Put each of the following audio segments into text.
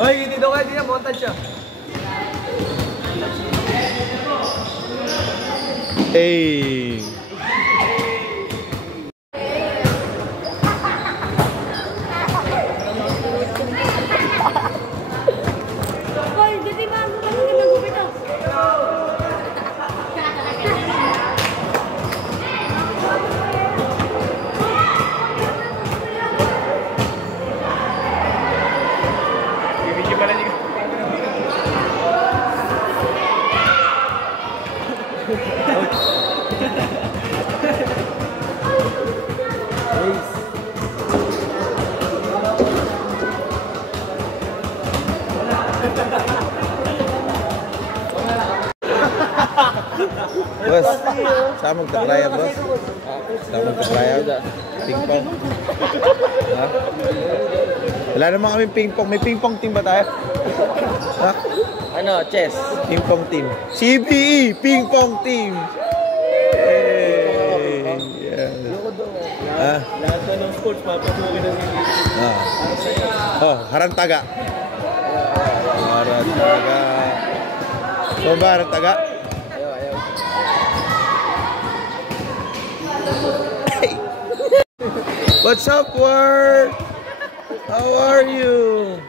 Hoy, hindi daw kayo din, montage siya. Hey. Bos, saan magtakraya, boss? Saan magtakraya? Ping-pong? Ha? Wala naman kami ping-pong. May ping-pong team ba tayo? Ha? Ano, chess? Ping-pong team. CBE! Ping-pong team! Hey! Yeah. Ha? Lahat na ng sports, papasukin na Ah. Oh, Harantaga. Harantaga. So ba, Harantaga? What's up, War? How are you?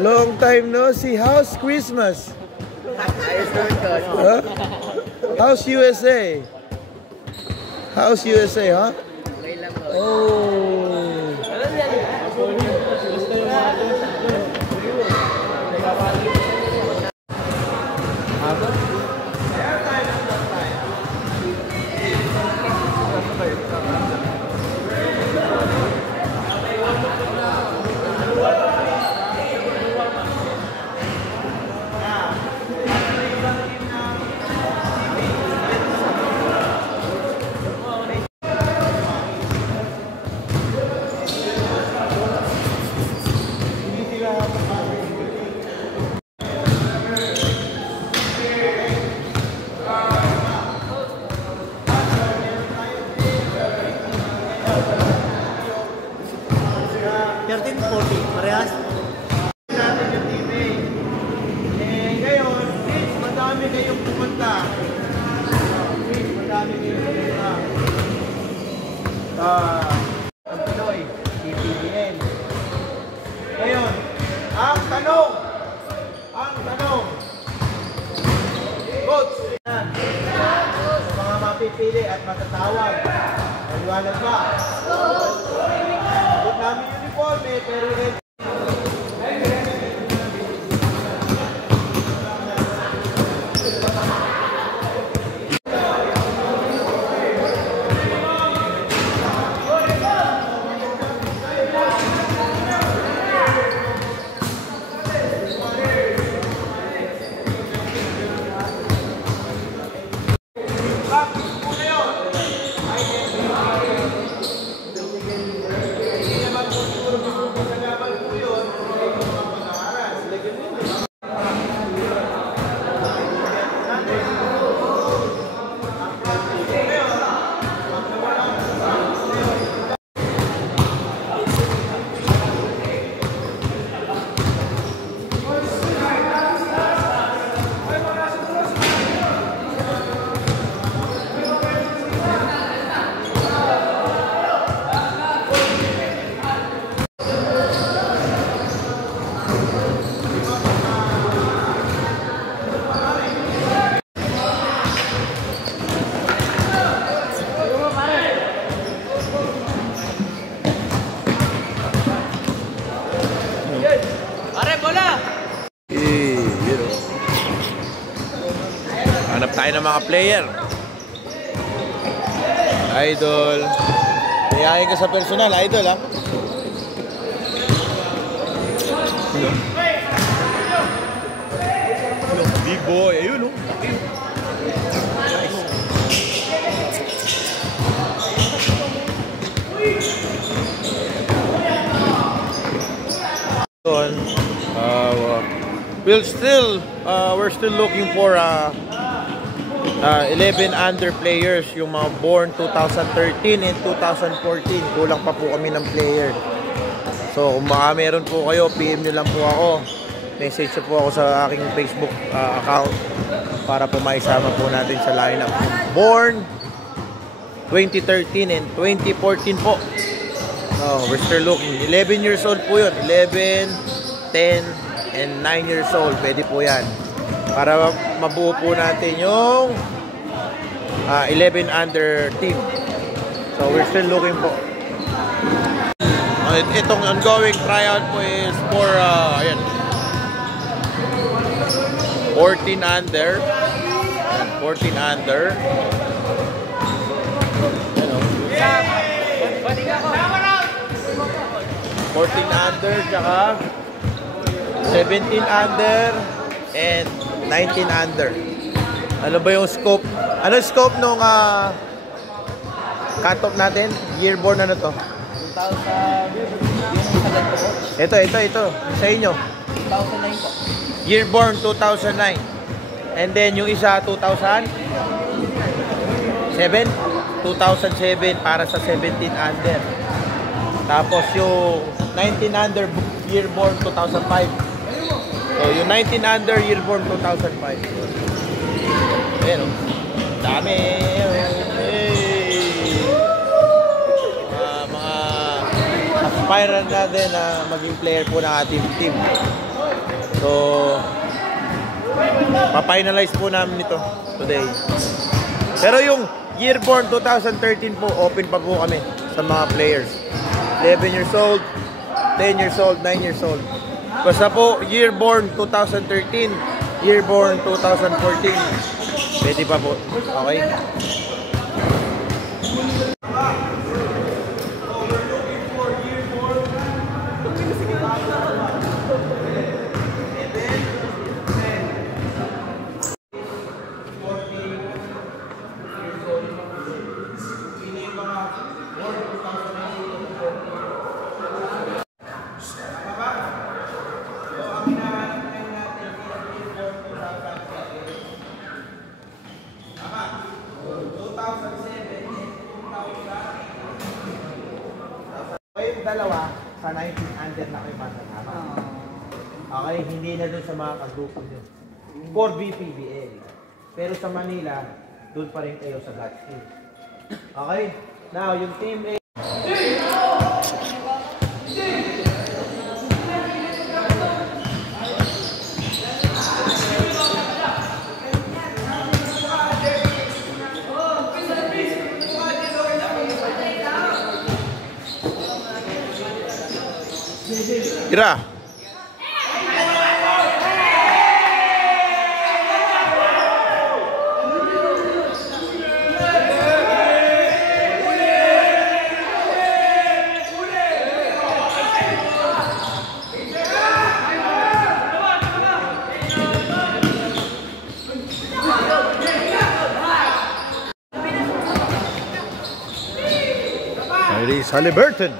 Long time no see. How's Christmas? Huh? How's USA? How's USA, huh? Oh. Parehas? Natin yung TV. Ngayon, since madami kayong pumunta. Madami kayong pumunta. Ang Pinoy, PPBN. Ngayon, ang tanong. Coach, mga mapipili at matatawag. Maliwanag ba? Huwag namin uniform pero rin. Hanap tayo ng mga player. Idol. Iyahin ka sa personal, idol, ha? Big boy. Ayun, oh. Nice. We're still looking for 11 under players, yung mga born 2013 and 2014. Kulang pa po kami ng player. So kung baka meron po kayo, PM nyo lang po ako. Message po ako sa aking Facebook account para po maisama po natin sa lineup. Born 2013 and 2014 po. So we're still looking. 11 years old po yun. 11, 10, and 9 years old. Pwede po yan. Para mabuo po natin yung 11 under team. So we're still looking po. Itong ongoing tryout po is for ayan, 14 under. 14 under. Ano? 14 under tsaka 17 under and 19 under. Ano ba yung scope? Ano yung scope nung cut-off natin? Yearborn ano to? 2000, Ito. Sa inyo. 2009 po. Yearborn 2009. And then yung isa 2007? 2007 para sa 17 under. Tapos yung 19 under yearborn 2005. So yung 19 under yearborn 2005. Ayan o. Dami. Mga aspirant natin na maging player po ng ating team. So pa-finalize po namin ito today. Pero yung yearborn 2013 po, open pa po kami sa mga players. 11 years old, 10 years old, 9 years old. Basta po, yearborn 2013, yearborn 2014. Pwede pa po. Okay? Kayong dalawa, sa 19 under na kayo masasama. Okay, hindi na dun sa mga kagrupo nyo. For BPBL. Pero sa Manila, dun pa rin kayo sa Dutch team. Okay? Now, yung team A. Tira. Iris Halliburton.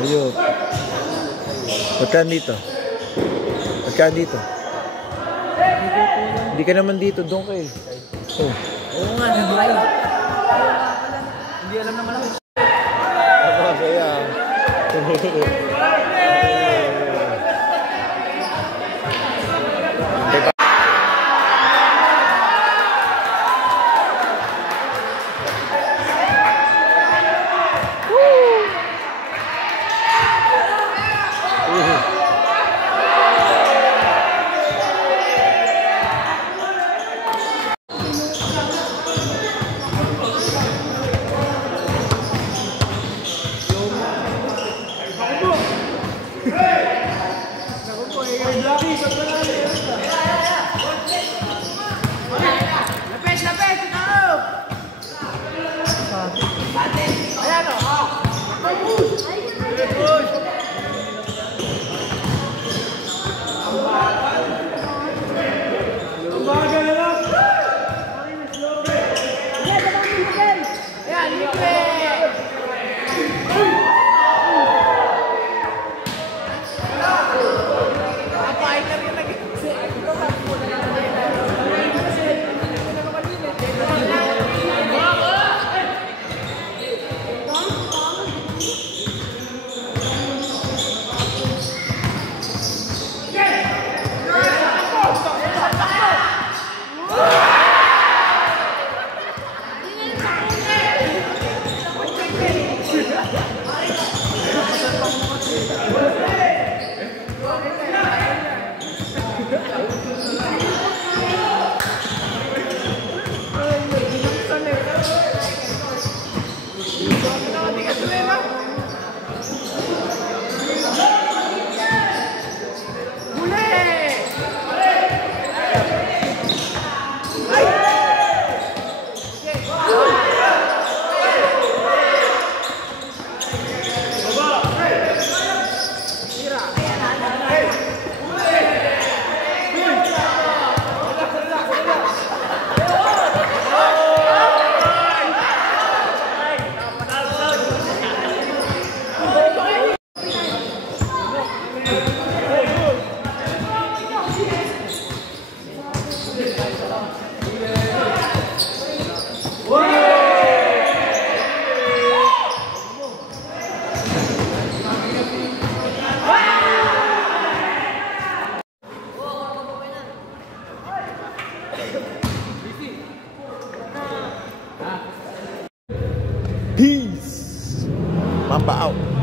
Ayun. Pagkaan dito? Pagkaan dito? Hindi ka naman dito, doon ka eh. Oh. Oo nga, naglayo. Hindi alam naman ako. Kaya. Peace! Mamba out.